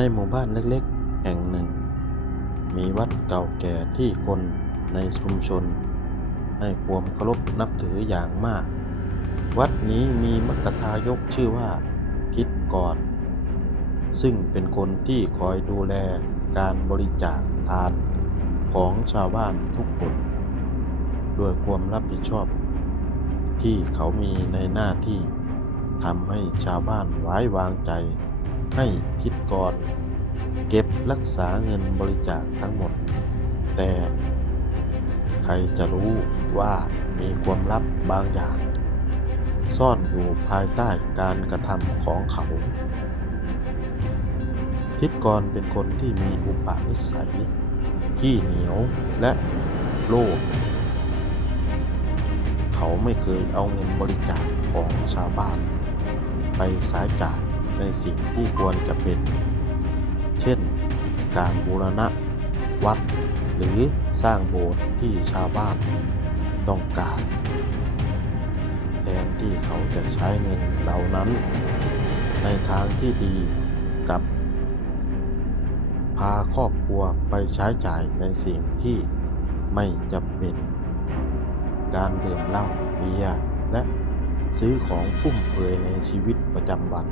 ในหมู่บ้านเล็กๆ แห่งหนึ่ง มีวัดเก่าแก่ที่คนในชุมชน ให้ความเคารพนับถืออย่างมาก วัดนี้มีมัคคทายกชื่อว่าทิศกรซึ่งเป็นคนที่คอยดูแลการบริจาคทานของชาวบ้านทุกคนด้วยความรับผิดชอบ ที่เขามีในหน้าที่ทำให้ชาวบ้านไว้วางใจ ให้ทิศกรเก็บรักษาเงินบริจาคทั้งหมด แต่ใครจะรู้ว่ามีความลับบางอย่าง ซ่อนอยู่ภายใต้การกระทำของเขา ทิศกรเป็นคนที่มีอุปนิสัย ขี้เหนียวและโลภเขาไม่เคยเอาเงินบริจาคของชาวบ้าน ไปสายจ่าย ในสิ่งที่ควรจะเป็น เช่น การบูรณะวัด หรือสร้างโบสถ์ที่ชาวบ้านต้องการ แทนที่เขาจะใช้เงินเหล่านั้น ในทางที่ดีกับ พาครอบครัวไปใช้จ่ายในสิ่งที่ไม่จำเป็น การดื่มเหล้าเบียร์และซื้อของฟุ่มเฟือยในชีวิตประจำวัน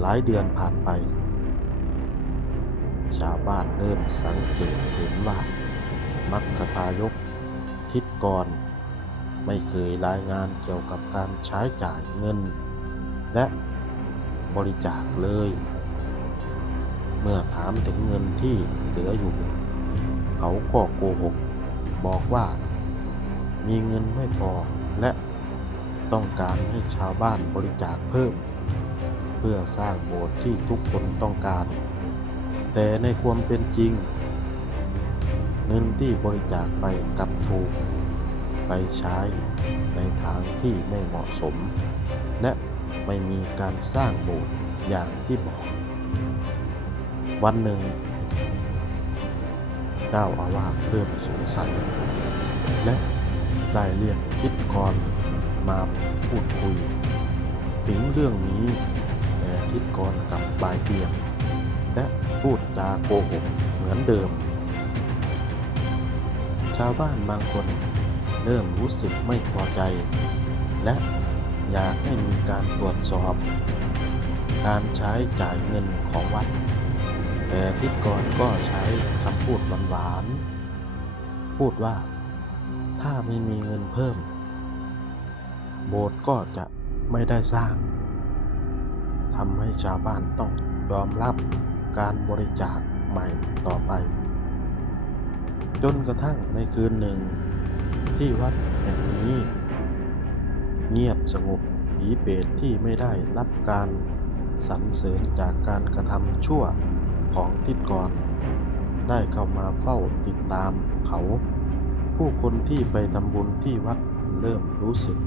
หลายเดือนผ่านไป ชาวบ้านเริ่มสังเกตเห็นว่า มัคคทายก ทิศกร ไม่เคยรายงานเกี่ยวกับการใช้จ่ายเงิน และบริจาคเลย เมื่อถามถึงเงินที่เหลืออยู่ เขาก็โกหก บอกว่า มีเงินไม่พอและต้องการให้ชาวบ้านบริจาคเพิ่ม เพื่อสร้างโบสถ์ที่ทุกคนต้องการ แต่ในความเป็นจริง เงินที่บริจาคไปกับถูก ไปใช้ในทางที่ไม่เหมาะสม และไม่มีการสร้างโบสถ์อย่างที่บอก วันหนึ่งเจ้าอาวาสเริ่มสงสัย และได้เรียกทิศกรมาพูดคุย ถึงเรื่องนี้ แต่ทิศกรกลับบ่ายเบียง และพูดจาโกหกเหมือนเดิม ชาวบ้านบางคนเริ่มรู้สึกไม่พอใจ และอยากให้มีการตรวจสอบ การใช้จ่ายเงินของวัด แต่ทิศกรก็ใช้คำพูดหวานๆพูดว่าถ้าไม่มีเงินเพิ่ม โบสถ์ก็จะไม่ได้สร้าง ทำให้ชาวบ้านต้องยอมรับการบริจาคใหม่ต่อไป จนกระทั่งในคืนหนึ่ง ที่วัดแห่งนี้ เงียบสงบผีเปรตที่ไม่ได้รับการสรรเสริญจากการกระทำชั่วของทิศกรได้เข้ามาเฝ้าติดตามเขา ผู้คนที่ไปทำบุญที่วัดเริ่มรู้สึก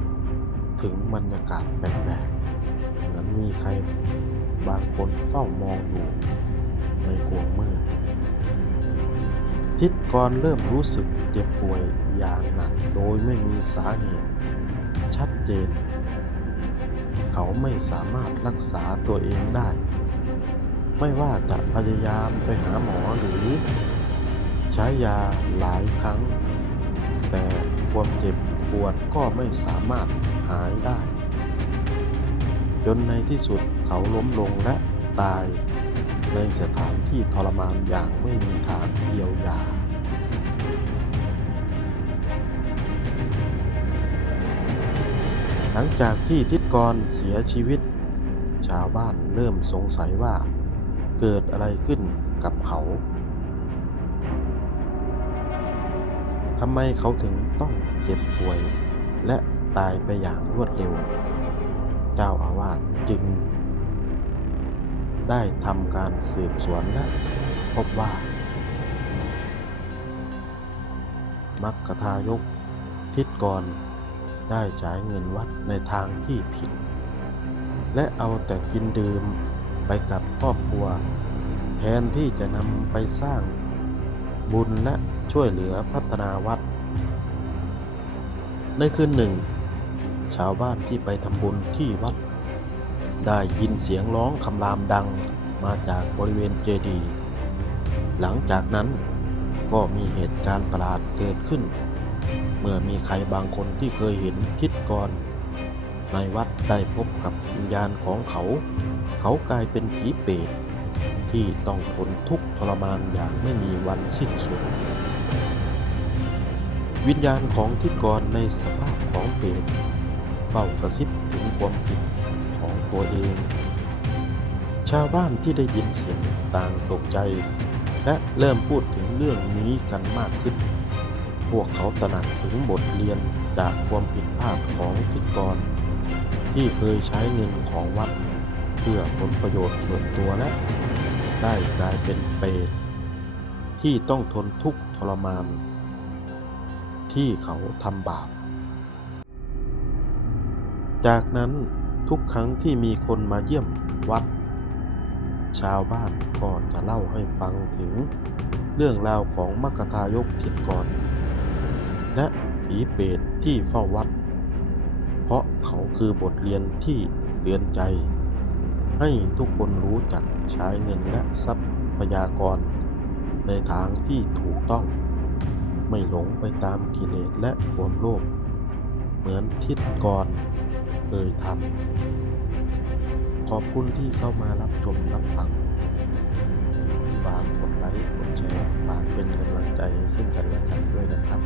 ถึงบรรยากาศแปลก มีใครบางคนเฝ้ามองอยู่ในความมืด ทิศกรเริ่มรู้สึกเจ็บป่วยอย่างหนักโดยไม่มีสาเหตุ ชัดเจน เขาไม่สามารถรักษาตัวเองได้ ไม่ว่าจะพยายามไปหาหมอหรือ ใช้ยาหลายครั้ง แต่ความเจ็บปวดก็ไม่สามารถหายได้ จนในที่สุดเขาล้มลงและตาย ในสถานที่ทรมานอย่างไม่มีทางเยียวยาหลังจากที่ทิศกรเสียชีวิต ชาวบ้านเริ่มสงสัยว่า เกิดอะไรขึ้นกับเขาทำไมเขาถึงต้องเจ็บป่วย และตายไปอย่างรวดเร็ว เจ้าอาวาสจึง ได้ทำการสืบสวนและพบว่า มัคคทายกทิศกรได้ใช้เงินวัดในทางที่ผิด และเอาแต่กินดื่มไปกับครอบครัว แทนที่จะนำไปสร้างบุญและช่วยเหลือพัฒนาวัด ในคืนหนึ่ง ชาวบ้านที่ไปทำบุญที่วัด ได้ยินเสียงร้องคำรามดังมาจากบริเวณเจดีย์หลังจากนั้นก็มีเหตุการณ์ประหลาดเกิดขึ้น เมื่อมีใครบางคนที่เคยเห็นทิศกรในวัดได้พบกับวิญญาณของเขา เขากลายเป็นผีเปรตที่ต้องทนทุกข์ทรมานอย่างไม่มีวันสิ้นสุด วิญญาณของทิศกรในสภาพของเปรต เฝ้ากระซิบถึงความผิดของตัวเอง ชาวบ้านที่ได้ยินเสียงต่างตกใจ และเริ่มพูดถึงเรื่องนี้กันมากขึ้น พวกเขาตระหนักถึงบทเรียนจากความผิดพลาดของทิศกร ที่เคยใช้เงินของวัด เพื่อผลประโยชน์ส่วนตัวและ ได้กลายเป็นเปรตที่ต้องทนทุกข์ทรมาน ที่เขาทำบาป จากนั้นทุกครั้งที่มีคนมาเยี่ยมวัด ชาวบ้านก็จะเล่าให้ฟังถึงเรื่องราวของมัคคทายกทิศก่อน และผีเปรตที่เฝ้าวัด เพราะเขาคือบทเรียนที่เตือนใจ ให้ทุกคนรู้จักใช้เงินและทรัพยากร ในทางที่ถูกต้อง ไม่หลงไปตามกิเลสและความโลภเหมือนทิศก่อน เคยทำขอบคุณที่เข้ามารับชมรับฟังฝากกดไลค์กดแชร์ฝากเป็นกำลังใจให้ซึ่งกันและกันด้วยนะครับ